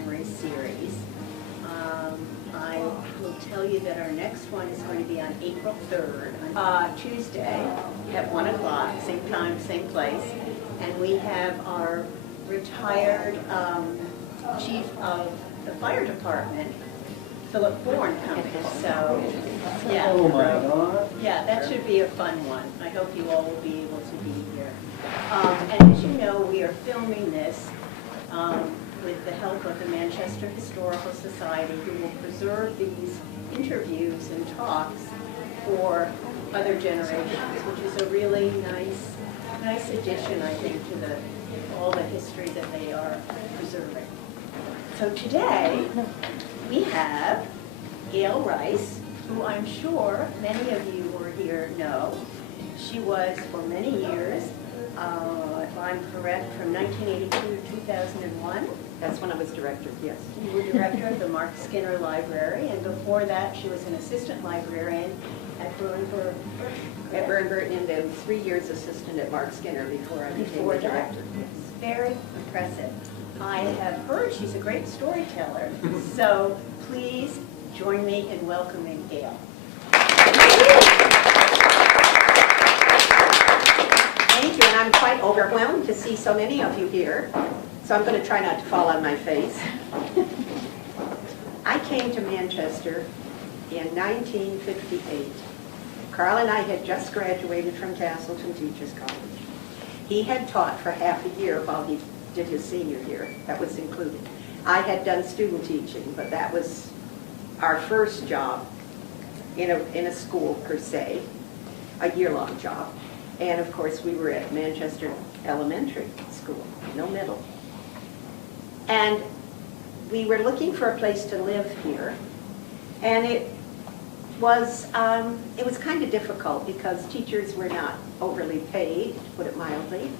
Memories series. I will tell you that our next one is going to be on April 3rd, Tuesday, at 1 o'clock, same time, same place. And we have our retired chief of the fire department, Philip Bourne, coming. So, yeah. Oh my God. Yeah, that should be a fun one. I hope you all will be able to be here. And as you know, we are filming this with the help of the Manchester Historical Society, who will preserve these interviews and talks for other generations, which is a really nice addition, I think, to all the history that they are preserving. So today, we have Gale Rice, who I'm sure many of you who are here know. She was, for many years, if I'm correct, from 1982 to 2001. That's when I was director, yes. You were director of the Mark Skinner Library, and before that she was an assistant librarian at Bernburg. At Bernburg, and then 3 years assistant at Mark Skinner before I became the director. Yes. Very impressive. I have heard she's a great storyteller, so please join me in welcoming Gale. Thank you, and I'm quite overwhelmed to see so many of you here, so I'm going to try not to fall on my face. I came to Manchester in 1958. Carl and I had just graduated from Castleton Teachers College. He had taught for half a year while he did his senior year. That was included. I had done student teaching, but that was our first job in a school per se, a year-long job. And of course we were at Manchester Elementary School, no middle. And we were looking for a place to live here, and it was kind of difficult because teachers were not overly paid, to put it mildly.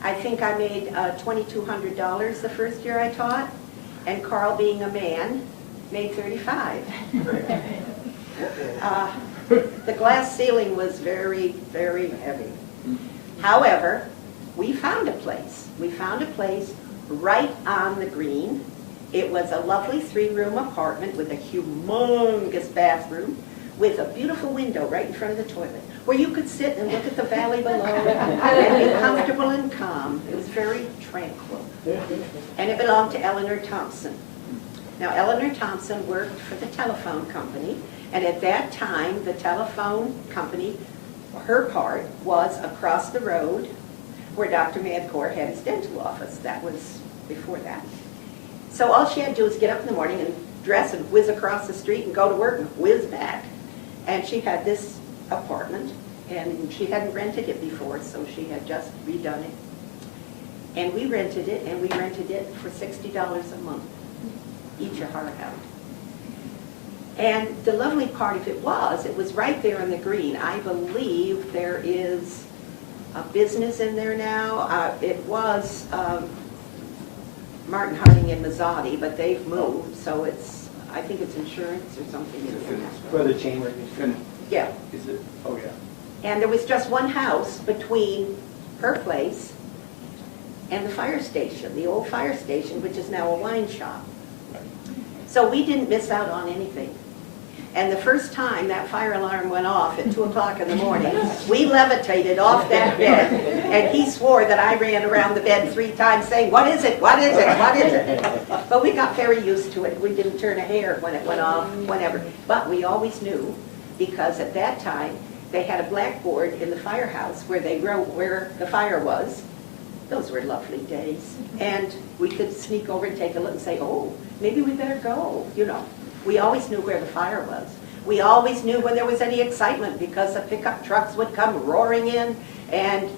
I think I made $2,200 the first year I taught, and Carl, being a man, made $35. The glass ceiling was very, very heavy. However, we found a place. We found a place right on the green. It was a lovely 3-room apartment with a humongous bathroom with a beautiful window right in front of the toilet, where you could sit and look at the valley below and be comfortable and calm. It was very tranquil. And it belonged to Eleanor Thompson. Now, Eleanor Thompson worked for the telephone company, and at that time, the telephone company, her part was across the road where Dr. Madcore had his dental office. That was before that. So all she had to do was get up in the morning and dress and whiz across the street and go to work and whiz back. And she had this apartment, and she hadn't rented it before, so she had just redone it. And we rented it, and we rented it for $60 a month, each a heart out. And the lovely part of it was right there in the green. I believe there is a business in there now. It was Martin Harding and Mazzotti, but they've moved, so I think it's insurance or something in there now. For the chamber. Yeah. Is it? Oh, yeah. And there was just one house between her place and the fire station, the old fire station, which is now a wine shop. So we didn't miss out on anything. And the first time that fire alarm went off at 2 o'clock in the morning, we levitated off that bed, and he swore that I ran around the bed 3 times saying, "What is it? What is it? What is it?" But we got very used to it. We didn't turn a hair when it went off, whenever. But we always knew, because at that time, they had a blackboard in the firehouse where they wrote where the fire was. Those were lovely days. And we could sneak over and take a look and say, "Oh, maybe we better go," you know. We always knew where the fire was. We always knew when there was any excitement, because the pickup trucks would come roaring in, and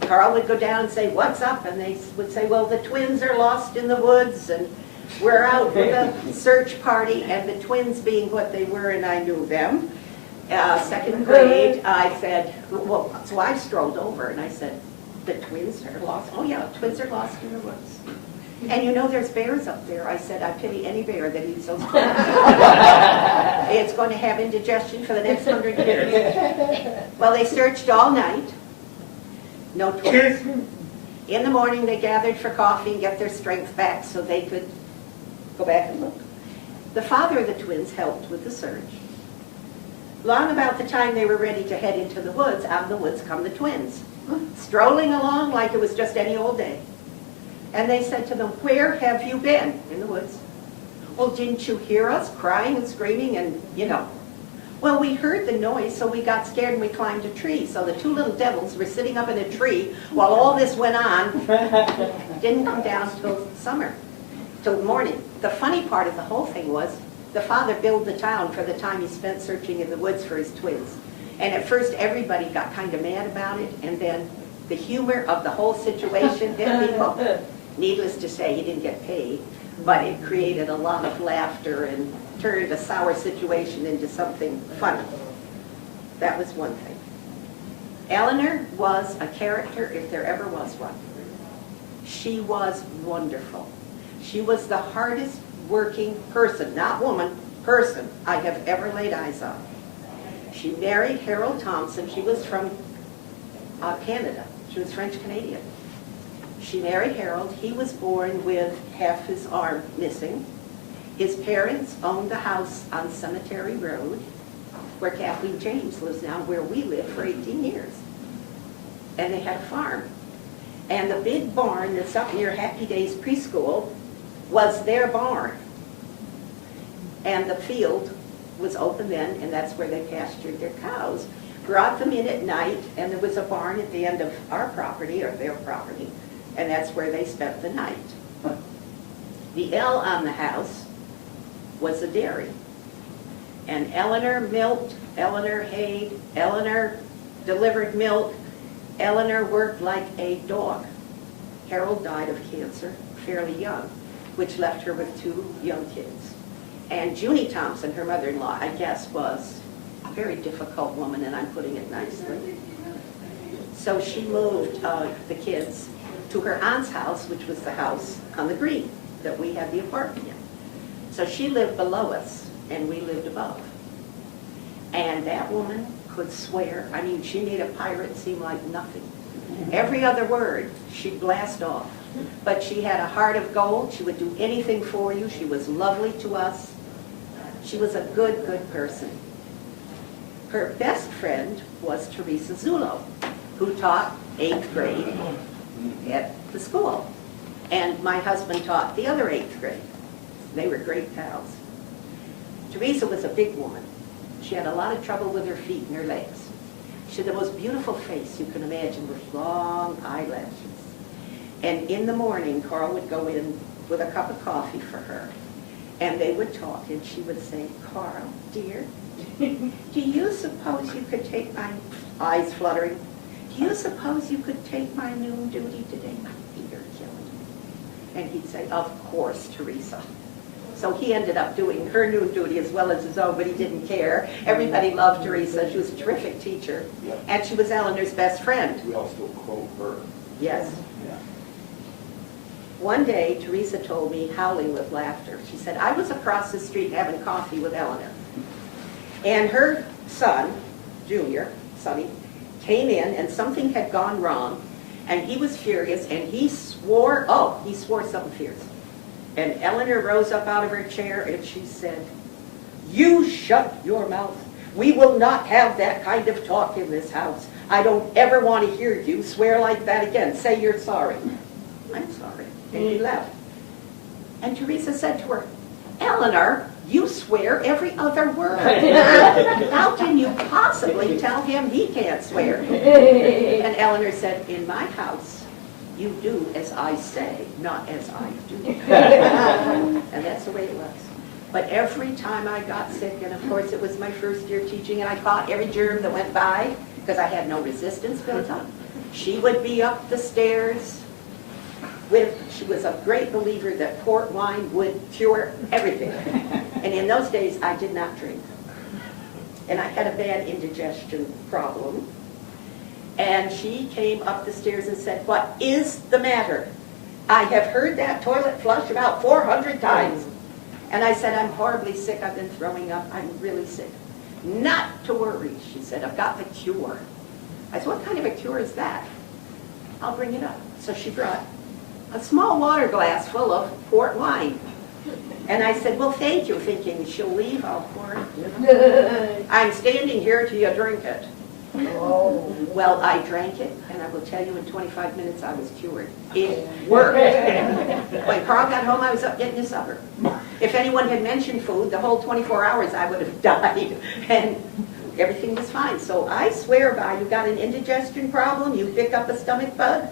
Carl would go down and say, "What's up?" And they would say, "Well, the twins are lost in the woods, and we're out with a search party." And the twins being what they were, and I knew them, 2nd grade, I said, well, so I strolled over and I said, "The twins are lost?" "Oh yeah, twins are lost in the woods. And you know there's bears up there." I said, "I pity any bear that eats those twins." It's going to have indigestion for the next 100 years. Well, they searched all night. No twins. In the morning, they gathered for coffee and get their strength back so they could Go back and look. The father of the twins helped with the search. Long about the time they were ready to head into the woods, out of the woods come the twins, strolling along like it was just any old day. And they said to them, "Where have you been?" In the woods. "Well, didn't you hear us crying and screaming and, you know?" "Well, we heard the noise, so we got scared and we climbed a tree." So the two little devils were sitting up in a tree while all this went on. Didn't come down till summer, till morning. The funny part of the whole thing was the father billed the town for the time he spent searching in the woods for his twins. And at first everybody got kind of mad about it, and then the humor of the whole situation hit people. Needless to say, he didn't get paid, but it created a lot of laughter and turned a sour situation into something funny. That was one thing. Eleanor was a character if there ever was one. She was wonderful. She was the hardest working person, not woman, person I have ever laid eyes on. She married Harold Thompson. She was from Canada. She was French-Canadian. She married Harold. He was born with half his arm missing. His parents owned the house on Cemetery Road, where Kathleen James lives now, where we lived for 18 years. And they had a farm. And the big barn that's up near Happy Days Preschool was their barn. And the field was open then, and that's where they pastured their cows. Brought them in at night, and there was a barn at the end of our property, or their property, and that's where they spent the night. The L on the house was a dairy. And Eleanor milked, Eleanor hayed, Eleanor delivered milk, Eleanor worked like a dog. Harold died of cancer fairly young, which left her with 2 young kids. And Junie Thompson, her mother-in-law, I guess, was a very difficult woman, and I'm putting it nicely. So she moved the kids to her aunt's house, which was the house on the green that we had the apartment in. So she lived below us, and we lived above. And that woman could swear. I mean, she made a pirate seem like nothing. Every other word she'd blast off. But she had a heart of gold. She would do anything for you. She was lovely to us. She was a good, good person. Her best friend was Teresa Zullo, who taught 8th grade at the school. And my husband taught the other 8th grade. They were great pals. Teresa was a big woman. She had a lot of trouble with her feet and her legs. She had the most beautiful face you can imagine, with long eyelashes. And in the morning, Carl would go in with a cup of coffee for her, and they would talk, and she would say, "Carl, dear, do you suppose you could take my," eyes fluttering, "do you suppose you could take my noon duty today? My feet are killing me." And he'd say, "Of course, Teresa." So he ended up doing her noon duty as well as his own, but he didn't care. Everybody loved Teresa. She was a terrific teacher, and she was Eleanor's best friend. We also quote her. Yes. Yeah. One day, Teresa told me, howling with laughter, she said, "I was across the street having coffee with Eleanor, and her son, Junior, Sonny, came in, and something had gone wrong, and he was furious, and he swore something fierce. And Eleanor rose up out of her chair, and she said, 'You shut your mouth. We will not have that kind of talk in this house. I don't ever want to hear you swear like that again. Say you're sorry.' 'I'm sorry.' And he left. And Teresa said to her, 'Eleanor, you swear every other word. How can you possibly tell him he can't swear?' And Eleanor said, 'In my house, you do as I say, not as I do.' And that's the way it was. But every time I got sick, and of course it was my first year teaching, and I caught every germ that went by, because I had no resistance built up, she would be up the stairs she was a great believer that port wine would cure everything. And in those days, I did not drink. And I had a bad indigestion problem. And she came up the stairs and said, "What is the matter? I have heard that toilet flush about 400 times. And I said, "I'm horribly sick. I've been throwing up. I'm really sick." "Not to worry," she said. "I've got the cure." I said, "What kind of a cure is that?" "I'll bring it up." So she brought a small water glass full of port wine. And I said, well, thank you, thinking she'll leave, I'll pour it. I'm standing here till you drink it. Oh. Well, I drank it, and I will tell you in 25 minutes I was cured. It worked. When Carl got home, I was up getting his supper. If anyone had mentioned food, the whole 24 hours I would have died, and everything was fine. So I swear by, you got an indigestion problem, you pick up a stomach bug,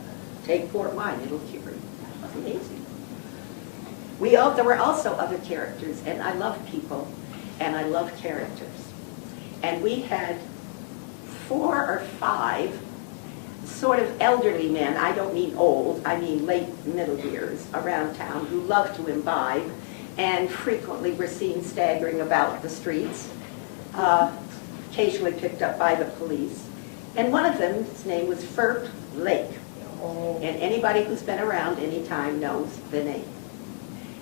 take port wine, it'll cure you. That's amazing. There were also other characters, and I love people, and I love characters. And we had 4 or 5 sort of elderly men, I don't mean old, I mean late middle years, around town who loved to imbibe and frequently were seen staggering about the streets, occasionally picked up by the police. And one of them, his name was Ferp Lake. And anybody who's been around any time knows the name.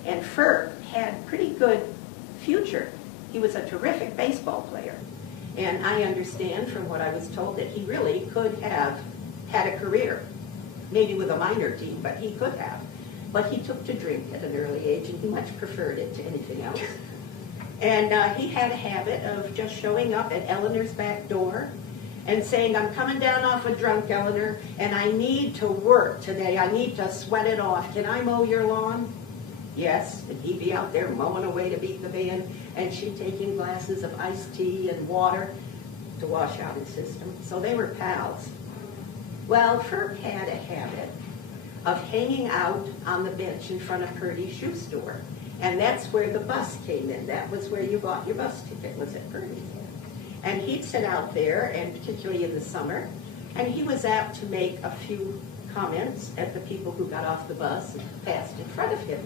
And Ferp had pretty good future. He was a terrific baseball player. And I understand from what I was told that he really could have had a career, maybe with a minor team, but he could have. But he took to drink at an early age, and he much preferred it to anything else. And he had a habit of just showing up at Eleanor's back door and saying, I'm coming down off a drunk, Eleanor, and I need to work today. I need to sweat it off. Can I mow your lawn? Yes, and he'd be out there mowing away to beat the band, and she'd take in glasses of iced tea and water to wash out his system. So they were pals. Well, Ferb had a habit of hanging out on the bench in front of Purdy's shoe store. And that's where the bus came in. That was where you bought your bus ticket, was at Purdy's. And he'd sit out there, and particularly in the summer, and he was apt to make a few comments at the people who got off the bus and passed in front of him.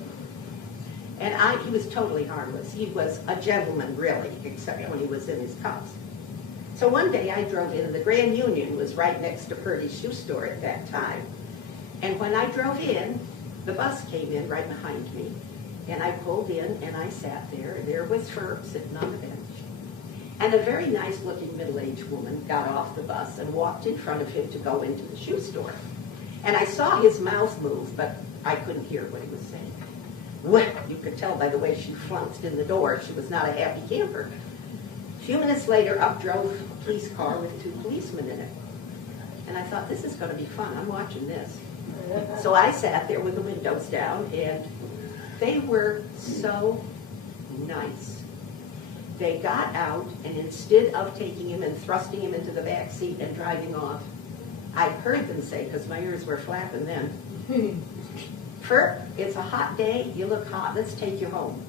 And he was totally harmless. He was a gentleman, really, except when he was in his cups. So one day I drove in, and the Grand Union was right next to Purdy's shoe store at that time. And when I drove in, the bus came in right behind me, and I pulled in, and I sat there, and there was Ferb sitting on the bench. And a very nice-looking middle-aged woman got off the bus and walked in front of him to go into the shoe store. And I saw his mouth move, but I couldn't hear what he was saying. Well, you could tell by the way she flounced in the door. She was not a happy camper. A few minutes later, up drove a police car with 2 policemen in it. And I thought, this is going to be fun. I'm watching this. So I sat there with the windows down, and they were so nice. They got out, and instead of taking him and thrusting him into the back seat and driving off, I heard them say, because my ears were flapping then, Ferb, it's a hot day, you look hot, let's take you home.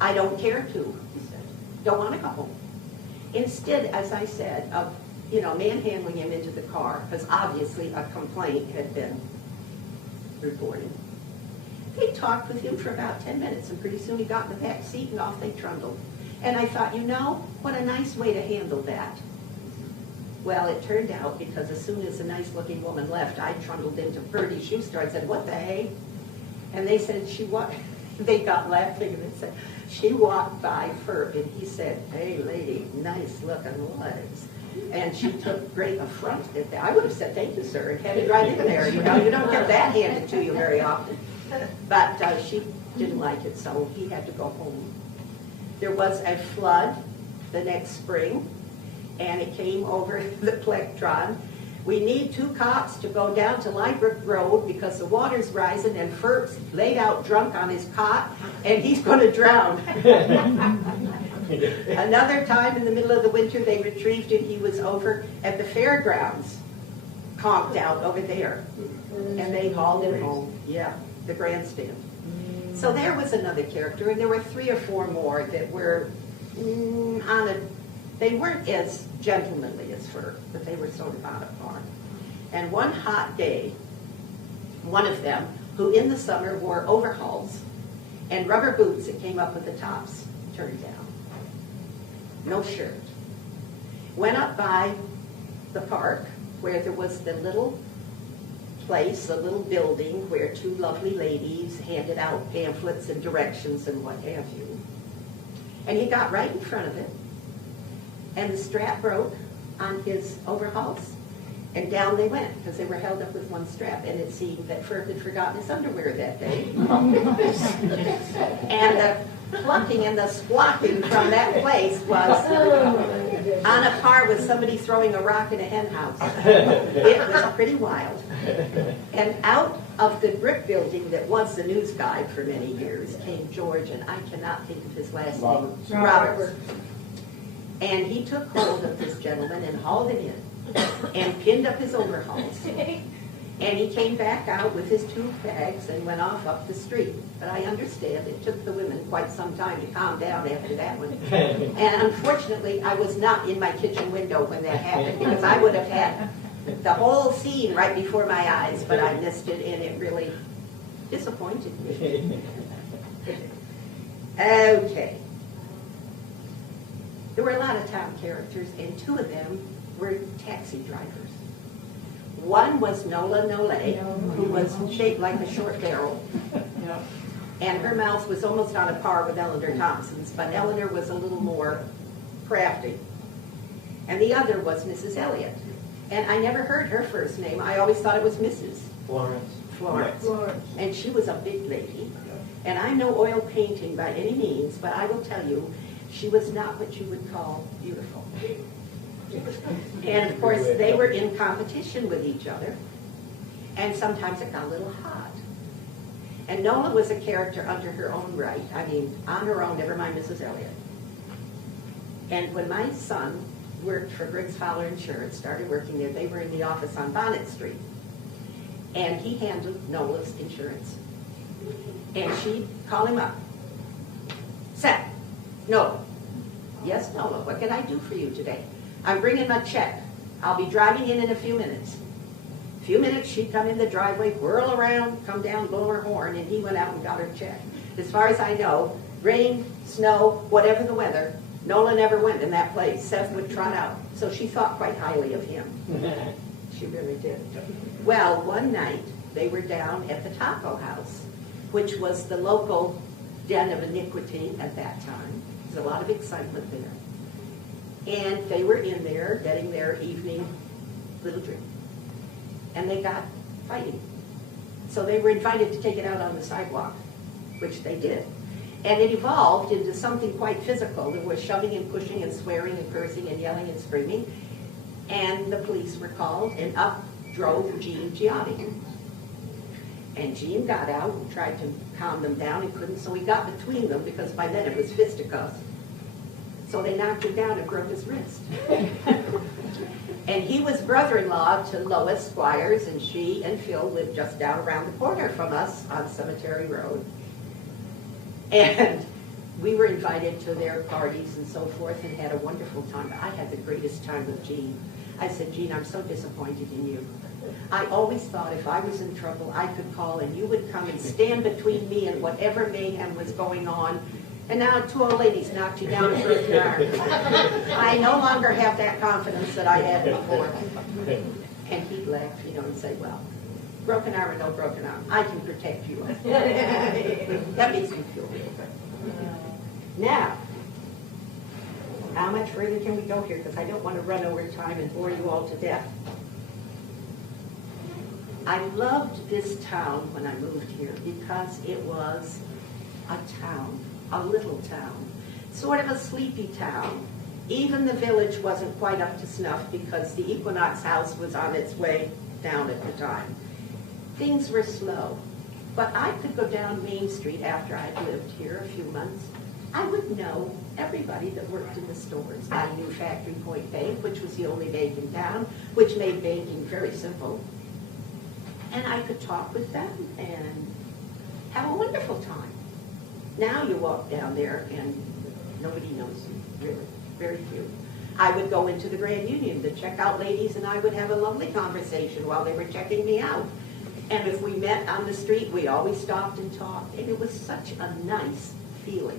I don't care to, he said. Don't want to go home. Instead, as I said, of manhandling him into the car, because obviously a complaint had been reported. They talked with him for about 10 minutes, and pretty soon he got in the back seat and off they trundled. And I thought, what a nice way to handle that. Well, it turned out, because as soon as the nice-looking woman left, I trundled into Purdy's shoe store and said, what the hey? And they said, they got laughing, and they said, she walked by Ferb, and he said, hey, lady, nice-looking legs. And she took great affront at that. I would have said, thank you, sir, and headed right in there. You don't get that handed to you very often. But she didn't like it, so he had to go home. There was a flood the next spring, and it came over the plectron. We need 2 cops to go down to Liebrook Road because the water's rising, and Ferb's laid out drunk on his cot, and he's going to drown. Another time in the middle of the winter, they retrieved him. He was over at the fairgrounds, conked out over there, and they hauled him home. Yeah, the grandstand. So there was another character, and there were 3 or 4 more that were they weren't as gentlemanly as Ferb, but they were sort of on a par. And one hot day, one of them, who in the summer wore overalls and rubber boots that came up with the tops turned down, no shirt, went up by the park where there was the little place, a little building where 2 lovely ladies handed out pamphlets and directions and what have you. And he got right in front of it, and the strap broke on his overalls, and down they went because they were held up with one strap, and it seemed that Ferb had forgotten his underwear that day. And clucking and the squawking from that place was on a par with somebody throwing a rock in a hen house. It was pretty wild. And out of the brick building that was the news guide for many years came George, and I cannot think of his last name. Roberts. And he took hold of this gentleman and hauled him in and pinned up his overalls. And he came back out with his 2 bags and went off up the street. But I understand it took the women quite some time to calm down after that one. And unfortunately, I was not in my kitchen window when that happened, because I would have had the whole scene right before my eyes, but I missed it, and it really disappointed me. Okay. There were a lot of town characters, and 2 of them were taxi drivers. One was Nola Nole, who was shaped like a short barrel. And her mouth was almost on a par with Eleanor Thompson's, but Eleanor was a little more crafty. And the other was Mrs. Elliott. And I never heard her first name. I always thought it was Mrs. Florence. And she was a big lady. And I'm no oil painting by any means, but I will tell you, she was not what you would call beautiful. And of course, they were in competition with each other, and sometimes it got a little hot. And Nola was a character under her own right. I mean, on her own, never mind Mrs. Elliott. And when my son worked for Briggs Fowler Insurance, started working there, they were in the office on Bonnet Street. And he handled Nola's insurance. And she'd call him up. Seth, Nola. Yes, Nola, what can I do for you today? I'm bringing my check. I'll be driving in a few minutes. A few minutes, she'd come in the driveway, whirl around, come down, blow her horn, and he went out and got her check. As far as I know, rain, snow, whatever the weather, Nola never went in that place. Seth would trot out. So she thought quite highly of him. She really did. Well, one night, they were down at the Taco House, which was the local den of iniquity at that time. There's a lot of excitement there. And they were in there getting their evening little drink. And they got fighting. So they were invited to take it out on the sidewalk, which they did. And it evolved into something quite physical. There was shoving and pushing and swearing and cursing and yelling and screaming. And the police were called, and up drove Jean Giotti. And Jean got out and tried to calm them down and couldn't, so he got between them, because by then it was fisticuffs. So they knocked him down and broke his wrist. And he was brother-in-law to Lois Squires, and she and Phil lived just down around the corner from us on Cemetery Road. And we were invited to their parties and so forth and had a wonderful time. I had the greatest time with Jean. I said, Jean, I'm so disappointed in you. I always thought if I was in trouble, I could call and you would come and stand between me and whatever mayhem was going on. And now 2 old ladies knocked you down and broke your arm. I no longer have that confidence that I had before. And he'd laugh, and say, well, broken arm or no broken arm, I can protect you. That makes me feel real good. Now, how much further can we go here? Because I don't want to run over time and bore you all to death. I loved this town when I moved here because it was a town. A little town, sort of a sleepy town. Even the village wasn't quite up to snuff because the Equinox House was on its way down at the time. Things were slow, but I could go down Main Street after I'd lived here a few months. I would know everybody that worked in the stores. I knew Factory Point Bank, which was the only bank in town, which made banking very simple. And I could talk with them and have a wonderful time. Now you walk down there and nobody knows you, really, very few. I would go into the Grand Union, the checkout ladies and I would have a lovely conversation while they were checking me out. And if we met on the street, we always stopped and talked, and it was such a nice feeling.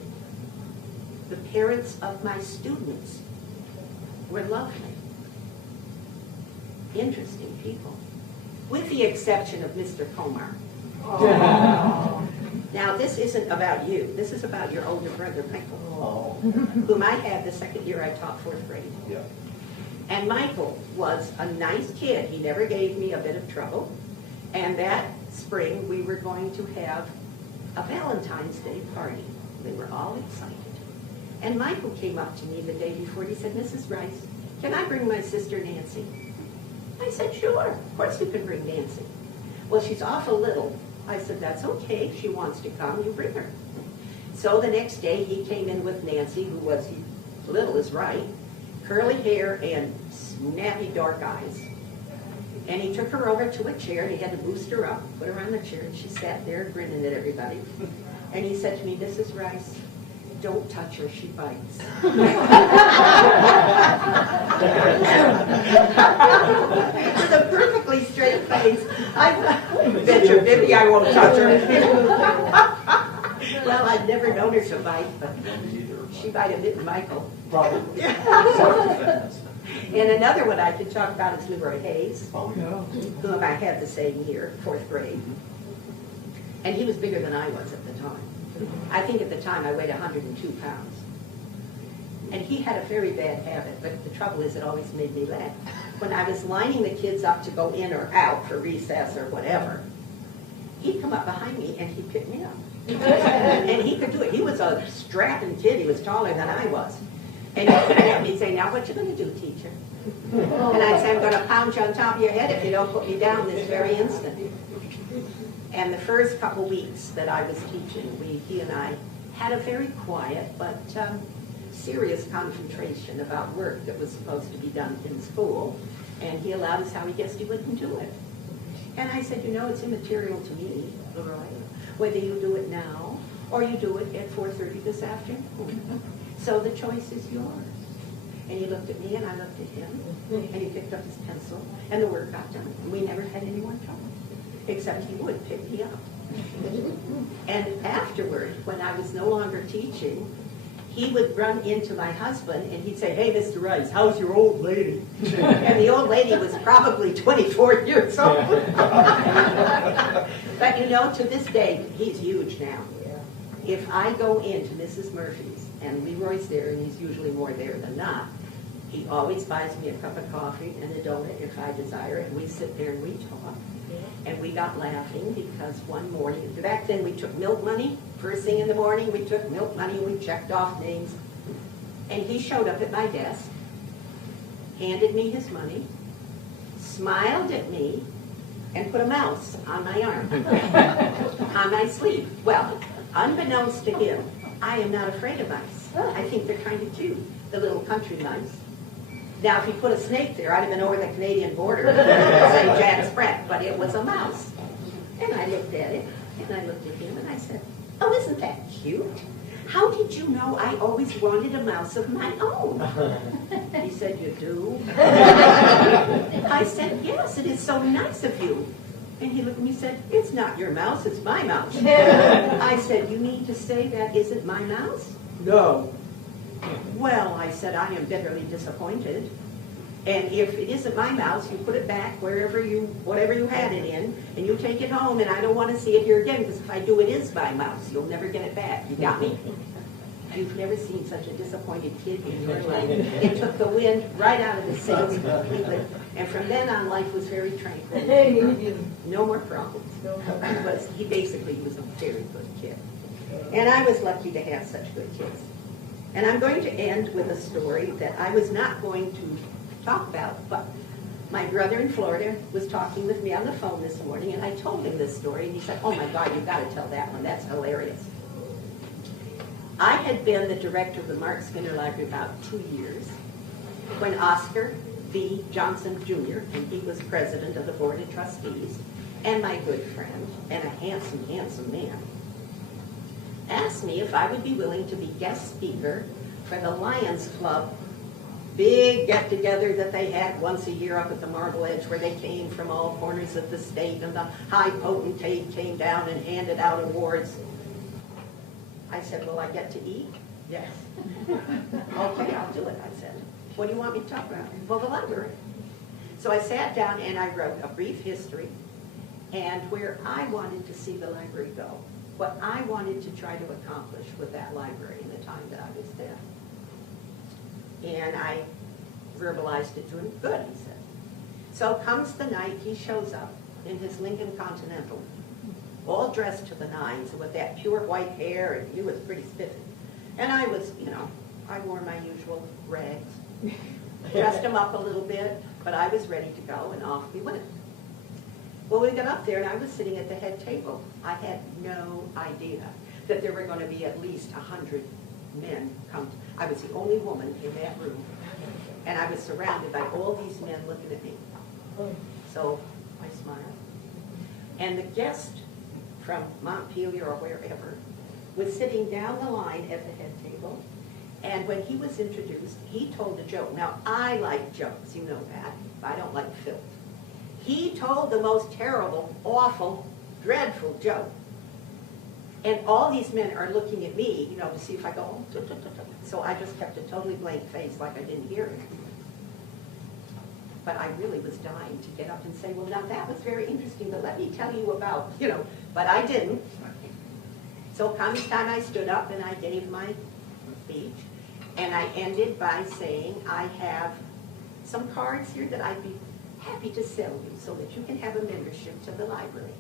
The parents of my students were lovely, interesting people, with the exception of Mr. Comar. Now, this isn't about you. This is about your older brother, Michael, whom I had the second year I taught 4th grade. Yeah. And Michael was a nice kid. He never gave me a bit of trouble. And that spring, we were going to have a Valentine's Day party. They were all And Michael came up to me the day before, and he said, Mrs. Rice, can I bring my sister Nancy? I said, sure, of course you can bring Nancy. Well, she's awful little. I said, that's okay, if she wants to come, you bring her. So the next day he came in with Nancy, who was little as right, curly hair and snappy dark eyes. And he took her over to a chair, and he had to boost her up, put her on the chair, and she sat there grinning at everybody. And he said to me, Mrs. Rice, don't touch her, she bites. With a perfectly straight face. I bet you, Vivi, I won't touch her. Well, I'd never known her to bite, but she might have bitten Michael. Probably. And another one I could talk about is Leroy Hayes, Oh, yeah. whom I had the same year, 4th grade. And he was bigger than I was at the time. I think at the time I weighed 102 pounds. And he had a very bad habit, but the trouble is it always made me laugh. When I was lining the kids up to go in or out for recess or whatever, he'd come up behind me and he'd pick me up. And he could do it. He was a strapping kid. He was taller than I was. And he'd say, now what you going to do, teacher? And I'd say, I'm going to pound you on top of your head if you don't put me down this very instant. And the first couple weeks that I was teaching, he and I had a very quiet but serious confrontation about work that was supposed to be done in school. And he allowed us how he guessed he wouldn't do it. And I said, you know, it's immaterial to me, Leroy, whether you do it now or you do it at 4:30 this afternoon. So the choice is yours. And he looked at me and I looked at him, and he picked up his pencil, and the work got done. And we never had any more trouble, except he would pick me up. And afterward, when I was no longer teaching, he would run into my husband and he'd say, hey, Mr. Rice, how's your old lady? And the old lady was probably 24 years old. But you know, to this day, he's huge now. If I go into Mrs. Murphy's, and Leroy's there, and he's usually more there than not, he always buys me a cup of coffee and a donut if I desire it, and we sit there and we talk. And we got laughing because one morning, back then we took milk money. First thing in the morning, we took milk money and we checked off names. And he showed up at my desk, handed me his money, smiled at me, and put a mouse on my arm, on my sleeve. Well, unbeknownst to him, I am not afraid of mice. I think they're kind of cute, the little country mice. Now, if he put a snake there, I'd have been over the Canadian border, St. Jack's Brett, but it was a mouse. And I looked at it, and I looked at him, and I said, oh, isn't that cute? How did you know I always wanted a mouse of my own? He said, you do? I said, yes, it is so nice of you. And he looked at me and said, it's not your mouse, it's my mouse. I said, you mean to say that isn't my mouse? No. Well, I said, I am bitterly disappointed. And if it isn't my mouse, you put it back whatever you had it in, and you take it home, and I don't want to see it here again, because if I do, it is my mouse. You'll never get it back. You got me? You've never seen such a disappointed kid in your life. It took the wind right out of the sails completely. And from then on, life was very tranquil. No more problems. He basically was a very good kid. And I was lucky to have such good kids. And I'm going to end with a story that I was not going to talk about, but my brother in Florida was talking with me on the phone this morning, and I told him this story, and he said, oh my God, you've got to tell that one. That's hilarious. I had been the director of the Mark Skinner Library about 2 years when Oscar V. Johnson, Jr., and he was president of the Board of Trustees, and my good friend, and a handsome, handsome man, asked me if I would be willing to be guest speaker for the Lions Club big get-together that they had once a year up at the Marble Edge, where they came from all corners of the state, and the high potentate came down and handed out awards. I said, will I get to eat? Yes. Okay, I'll do it, I said. What do you want me to talk about? Well, the library. So I sat down and I wrote a brief history and where I wanted to see the library go, what I wanted to try to accomplish with that library in the time that I was there. And I verbalized it to him. Good, he said. So comes the night, he shows up in his Lincoln Continental, all dressed to the nines with that pure white hair, and he was pretty spiffy. And I was, I wore my usual rags, dressed him up a little bit, but I was ready to go, and off we went. Well, we got up there, and I was sitting at the head table. I had no idea that there were going to be at least 100 men come. I was the only woman in that room, and I was surrounded by all these men looking at me. So I smiled. And the guest from Montpelier or wherever was sitting down the line at the head table, and when he was introduced, he told a joke. Now, I like jokes, you know that, but I don't like filth. He told the most terrible, awful, dreadful joke. And all these men are looking at me, you know, to see if I go, oh, so I just kept a totally blank face like I didn't hear it. But I really was dying to get up and say, well, now that was very interesting, but let me tell you about, you know, but I didn't. So come time I stood up and I gave my speech, and I ended by saying, I have some cards here that I'd be happy to sell you so that you can have a membership to the library.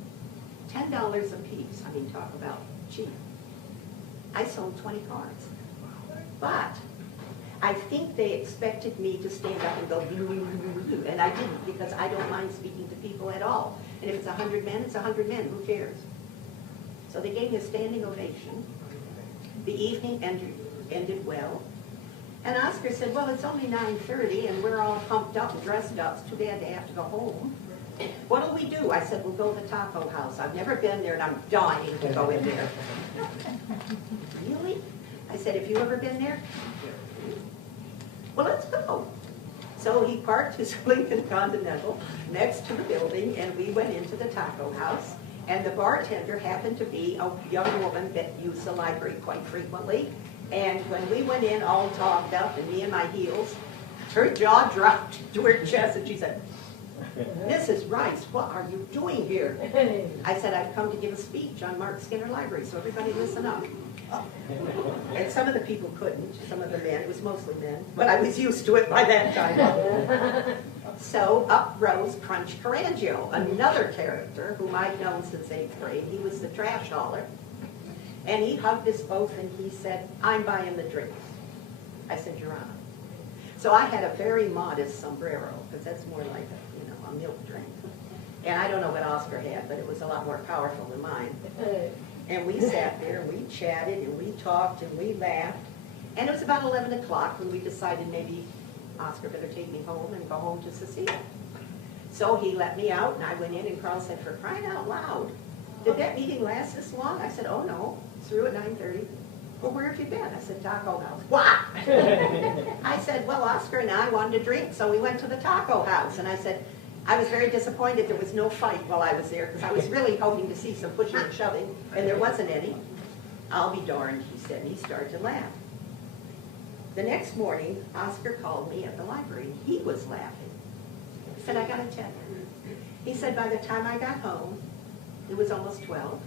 $10 a piece. I mean, talk about cheap. I sold 20 cards. But I think they expected me to stand up and go, and I didn't, because I don't mind speaking to people at all. And if it's 100 men, it's 100 men. Who cares? So they gave me a standing ovation. The evening ended well. And Oscar said, well, it's only 9:30, and we're all pumped up and dressed up. It's too bad they have to go home. What'll we do? I said, we'll go to the taco house. I've never been there, and I'm dying to go in there. Really? I said, have you ever been there? Well, let's go. So he parked his Lincoln Continental next to the building, and we went into the taco house. And the bartender happened to be a young woman that used the library quite frequently. And when we went in all talked up, and me in my heels, her jaw dropped to her chest, and she said, Mrs. Rice, what are you doing here? I said, I've come to give a speech on Mark Skinner Library, so everybody listen up. And some of the people couldn't, some of the men, it was mostly men, but I was used to it by that time. So up rose Crunch Carangio, another character whom I'd known since 8th grade. He was the trash hauler. And he hugged us both and he said, I'm buying the drinks. I said, Your Honor. So I had a very modest sombrero, because that's more like a milk drink. And I don't know what Oscar had, but it was a lot more powerful than mine. And we sat there and we chatted and we talked and we laughed. And it was about 11 o'clock when we decided maybe Oscar better take me home and go home to Cecile. So he let me out and I went in and Carl said, for crying out loud, did that meeting last this long? I said, oh no, it's through at 9:30. Well, where have you been? I said, Taco House. What? I said, well, Oscar and I wanted to drink, so we went to the Taco House. And I said, I was very disappointed there was no fight while I was there, because I was really hoping to see some pushing and shoving, and there wasn't any. I'll be darned, he said, and he started to laugh. The next morning, Oscar called me at the library. He was laughing. He said, I got to tell you. He said, by the time I got home, it was almost 12,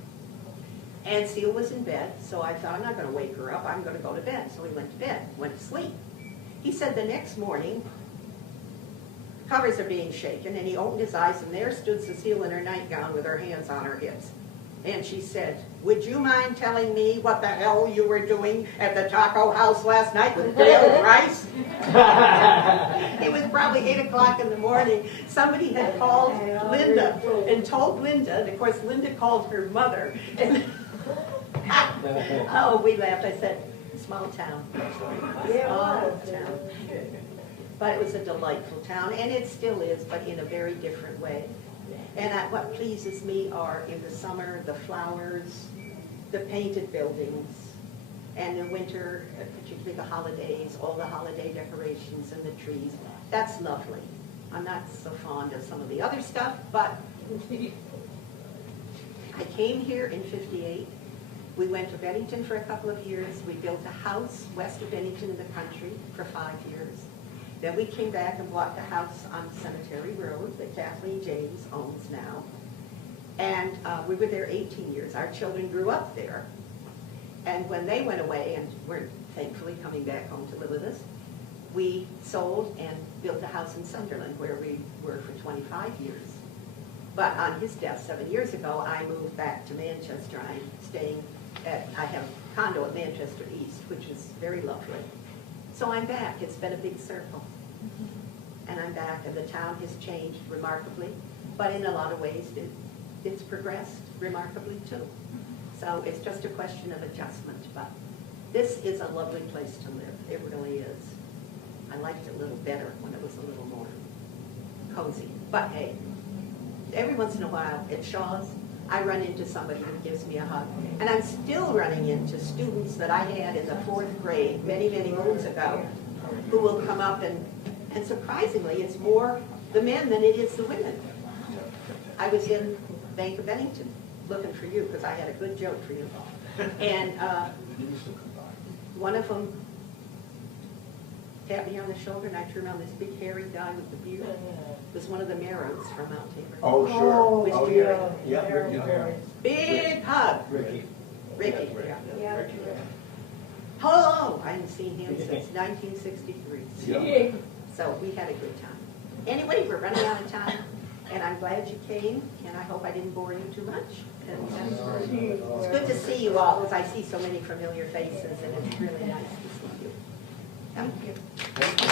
and Seal was in bed, so I thought, I'm not going to wake her up, I'm going to go to bed. So we went to bed, went to sleep. He said the next morning, covers are being shaken, and he opened his eyes, and there stood Cecile in her nightgown with her hands on her hips. And she said, would you mind telling me what the hell you were doing at the Taco House last night with Gale Rice? It was probably 8 o'clock in the morning. Somebody had called Linda and told Linda, and of course Linda called her mother. And oh, we laughed. I said, small town. Small town. But it was a delightful town, and it still is, but in a very different way. And what pleases me are, in the summer, the flowers, the painted buildings, and in winter, particularly the holidays, all the holiday decorations and the trees. That's lovely. I'm not so fond of some of the other stuff, but I came here in '58. We went to Bennington for a couple of years. We built a house west of Bennington in the country for 5 years. Then we came back and bought the house on Cemetery Road that Kathleen James owns now. And we were there 18 years. Our children grew up there. And when they went away and were thankfully coming back home to live with us, we sold and built a house in Sunderland where we were for 25 years. But on his death 7 years ago, I moved back to Manchester. I'm staying I have a condo at Manchester East, which is very lovely. So I'm back. It's been a big circle. And I'm back, and the town has changed remarkably, but in a lot of ways, it's progressed remarkably too. So it's just a question of adjustment, but this is a lovely place to live. It really is. I liked it a little better when it was a little more cozy. But hey, every once in a while at Shaw's, I run into somebody who gives me a hug. And I'm still running into students that I had in the 4th grade many, many moons ago who will come up and surprisingly, it's more the men than it is the women. I was in Bank of Bennington looking for you because I had a good joke for you. And one of them tapped me on the shoulder, and I turned around, this big hairy guy with the beard. It was one of the Marrows from Mount Tabor. Oh, sure. With Oh, Jerry. yeah. Yeah, Ricky. Big hug. Ricky. Ricky. Yeah. Ricky. Hello. I haven't seen him since 1963. Yeah. So we had a good time. Anyway, we're running out of time, and I'm glad you came, and I hope I didn't bore you too much. And it's good to see you all, because I see so many familiar faces, and it's really nice to see you. Thank you. Thank you.